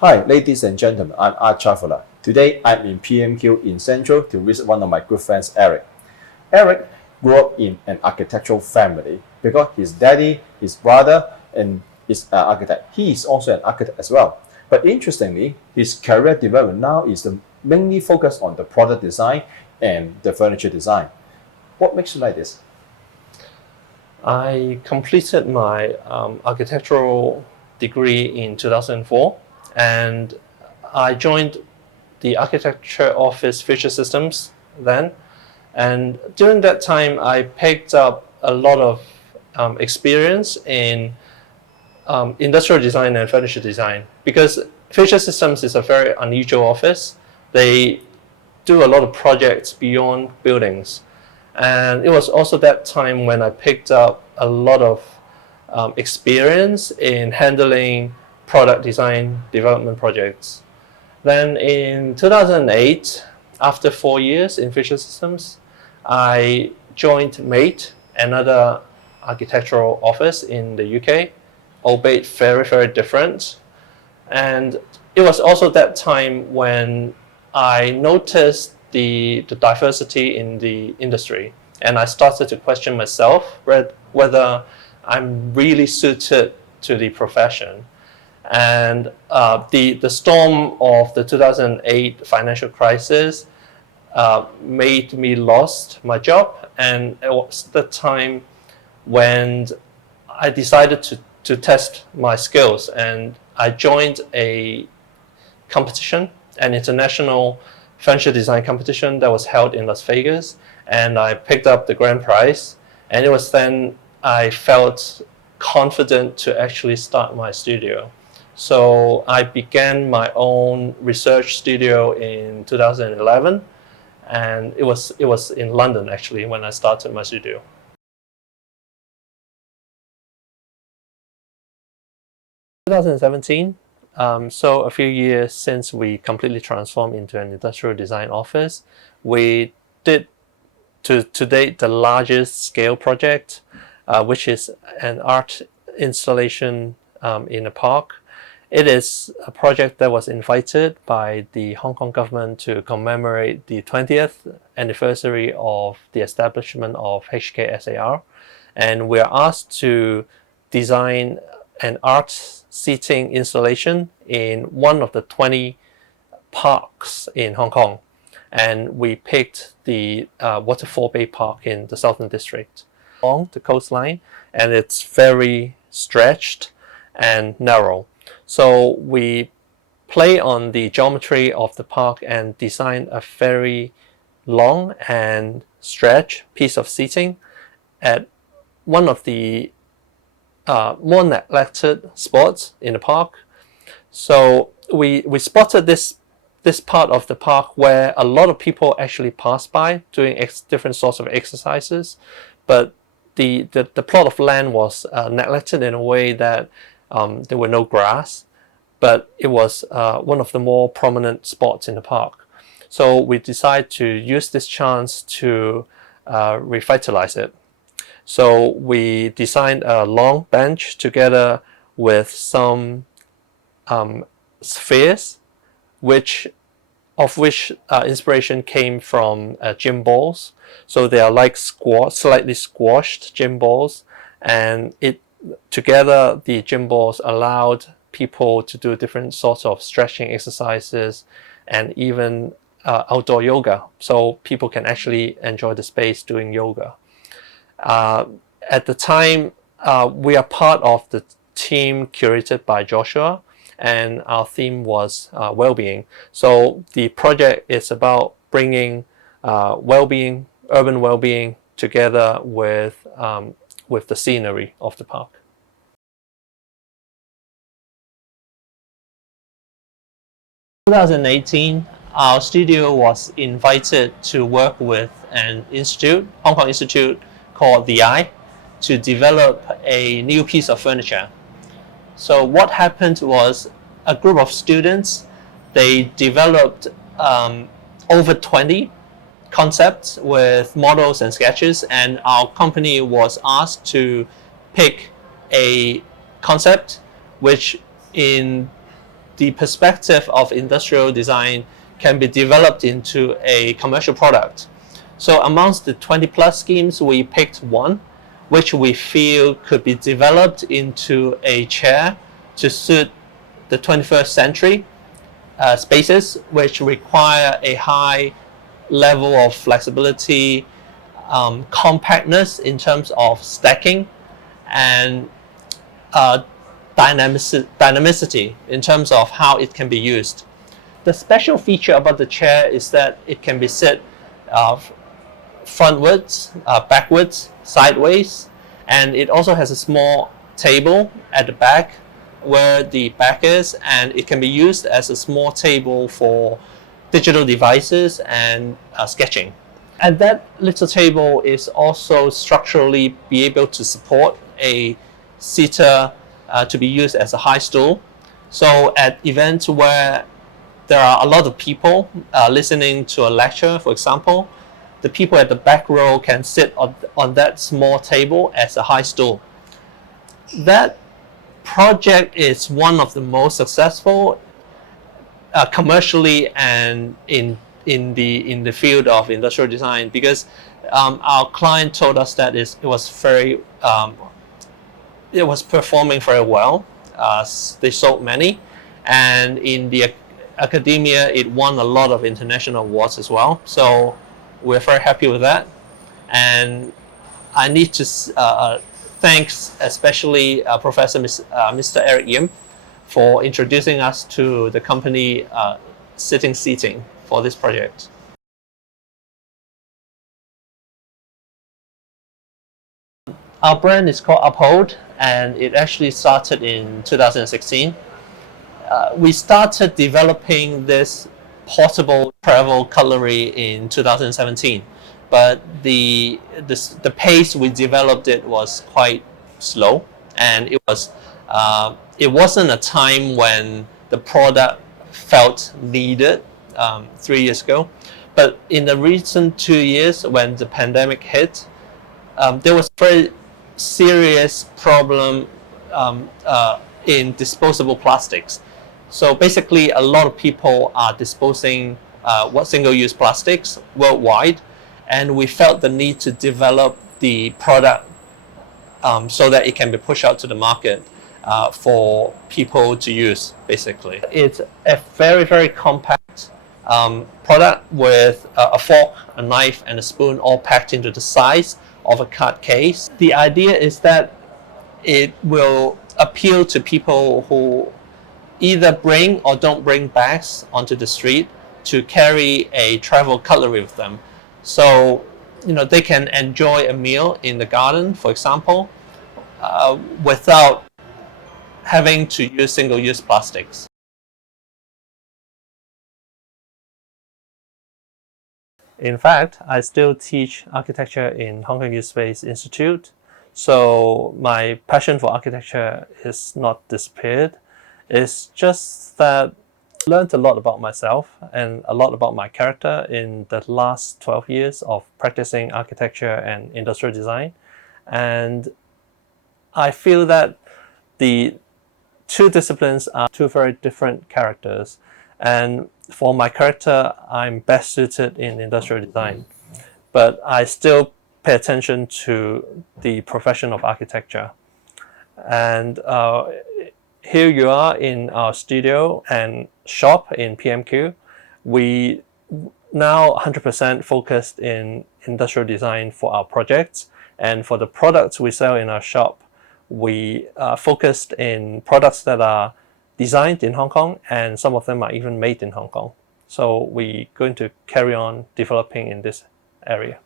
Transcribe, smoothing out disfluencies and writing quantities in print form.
Hi, ladies and gentlemen, I'm Archtraveler. Today, I'm in PMQ in Central to visit one of my good friends, Eric. Eric grew up in an architectural family because his daddy, his brother, and is an architect. He is also an architect as well. But interestingly, his career development now is mainly focused on the product design and the furniture design. What makes you like this? I completed my architectural degree in 2004, and I joined the architecture office Future Systems then. And during that time, I picked up a lot of experience in industrial design and furniture design because Future Systems is a very unusual office. They do a lot of projects beyond buildings. And it was also that time when I picked up a lot of experience in handling product design development projects. Then in 2008, after 4 years in Future Systems, I joined MATE, another architectural office in the UK, albeit very, very different. And it was also that time when I noticed the diversity in the industry. And I started to question myself whether I'm really suited to the profession. And the storm of the 2008 financial crisis made me lost my job. And it was the time when I decided to test my skills. And I joined a competition, an international furniture design competition that was held in Las Vegas, and I picked up the grand prize. And it was then I felt confident to actually start my studio. So I began my own research studio in 2011, and it was in London actually when I started my studio. 2017. So a few years since we completely transformed into an industrial design office, we did to date the largest scale project, which is an art installation in a park. It is a project that was invited by the Hong Kong government to commemorate the 20th anniversary of the establishment of HKSAR, and we are asked to design an art seating installation in one of the 20 parks in Hong Kong. And we picked the Waterfall Bay Park in the Southern District along the coastline, and it's very stretched and narrow. So we play on the geometry of the park and design a very long and stretched piece of seating at one of the more neglected spots in the park. So we spotted this part of the park where a lot of people actually pass by doing different sorts of exercises, but the plot of land was neglected in a way that there were no grass, but it was one of the more prominent spots in the park. So we decided to use this chance to revitalize it. So we designed a long bench together with some spheres, of which inspiration came from gym balls. So they are like slightly squashed gym balls, and together the gym balls allowed people to do different sorts of stretching exercises and even outdoor yoga. So people can actually enjoy the space doing yoga. At the time, we are part of the team curated by Joshua, and our theme was well-being. So the project is about bringing well-being, urban well-being together with the scenery of the park. 2018, our studio was invited to work with an institute, Hong Kong Institute called The Eye, to develop a new piece of furniture. So what happened was a group of students, they developed over 20 concepts with models and sketches, and our company was asked to pick a concept which in the perspective of industrial design can be developed into a commercial product. So amongst the 20 plus schemes, we picked one which we feel could be developed into a chair to suit the 21st century spaces, which require a high level of flexibility, compactness in terms of stacking, and dynamicity in terms of how it can be used. The special feature about the chair is that it can be set frontwards, backwards, sideways, and it also has a small table at the back where the back is, and it can be used as a small table for digital devices and sketching. And that little table is also structurally be able to support a seater to be used as a high stool. So at events where there are a lot of people listening to a lecture, for example, the people at the back row can sit on that small table as a high stool. That project is one of the most successful commercially and in the field of industrial design, because our client told us that it was performing very well. They sold many, and in the academia it won a lot of international awards as well. So we're very happy with that, and I need to thanks especially Professor Mr. Eric Yim for introducing us to the company Seating for this project. Our brand is called Uphold, and it actually started in 2016. We started developing this portable travel cutlery in 2017, but the pace we developed it was quite slow, and it wasn't a time when the product felt needed 3 years ago. But in the recent 2 years, when the pandemic hit, there was a very serious problem in disposable plastics. So basically, a lot of people are disposing single-use plastics worldwide, and we felt the need to develop the product so that it can be pushed out to the market for people to use, basically. It's a very, very compact product with a fork, a knife, and a spoon all packed into the size of a card case. The idea is that it will appeal to people who either bring or don't bring bags onto the street to carry a travel cutlery with them. So, they can enjoy a meal in the garden, for example, without having to use single-use plastics. In fact, I still teach architecture in Hong Kong Youth Space Institute, so my passion for architecture is not disappeared. It's just that I learned a lot about myself and a lot about my character in the last 12 years of practicing architecture and industrial design. And I feel that the two disciplines are two very different characters. And for my character, I'm best suited in industrial design. But I still pay attention to the profession of architecture. And here you are in our studio and shop in PMQ. We now 100% focused in industrial design for our projects, and for the products we sell in our shop, we focused in products that are designed in Hong Kong, and some of them are even made in Hong Kong. So we're going to carry on developing in this area.